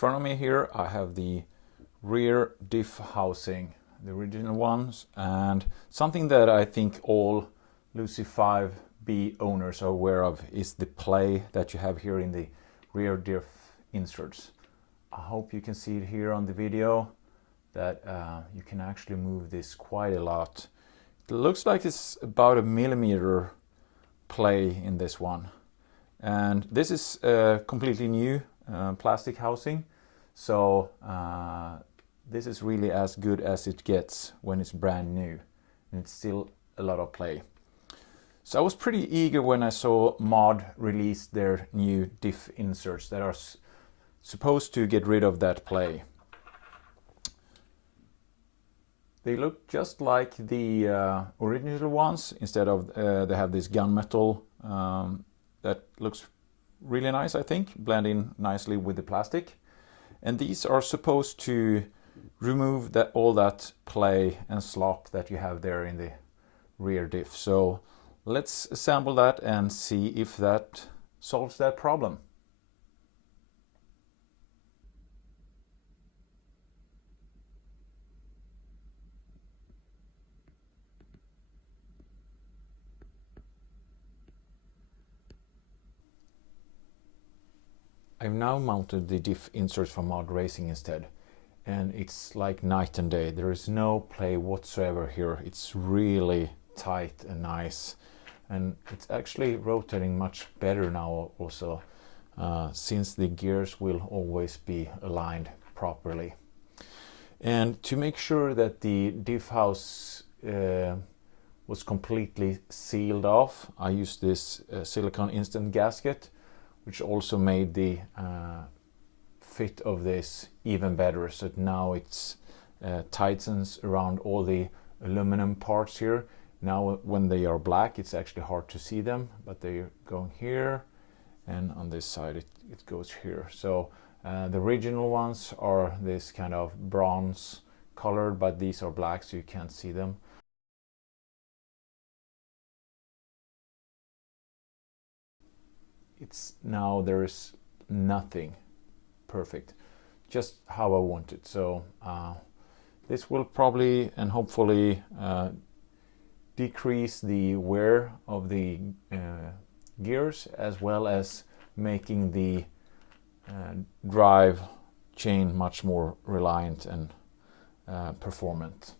front of me here I have the rear diff housing, the original ones, and something that I think all Losi 5ive-B owners are aware of is the play that you have here in the rear diff inserts. I hope you can see it here on the video that you can actually move this quite a lot. It looks like it's about a millimeter play in this one, and this is completely new plastic housing, so this is really as good as it gets when it's brand new, and it's still a lot of play. So I was pretty eager when I saw Mod release their new diff inserts that are supposed to get rid of that play. They look just like the original ones. Instead of they have this gunmetal that looks really nice, I think, blend in nicely with the plastic. And these are supposed to remove all that play and slop that you have there in the rear diff. So let's assemble that and see if that solves that problem. I've now mounted the diff inserts from Mod Racing instead, and it's like night and day. There is no play whatsoever here. It's really tight and nice, and it's actually rotating much better now also, since the gears will always be aligned properly. And to make sure that the diff house was completely sealed off, I used this silicone instant gasket, which also made the fit of this even better. So now it's tightens around all the aluminum parts here. Now when they are black, it's actually hard to see them, but they're going here, and on this side it goes here. So the original ones are this kind of bronze colored, but these are black, so you can't see them. It's now there's nothing perfect, just how I want it. So this will probably and hopefully decrease the wear of the gears, as well as making the drive chain much more reliant and performant.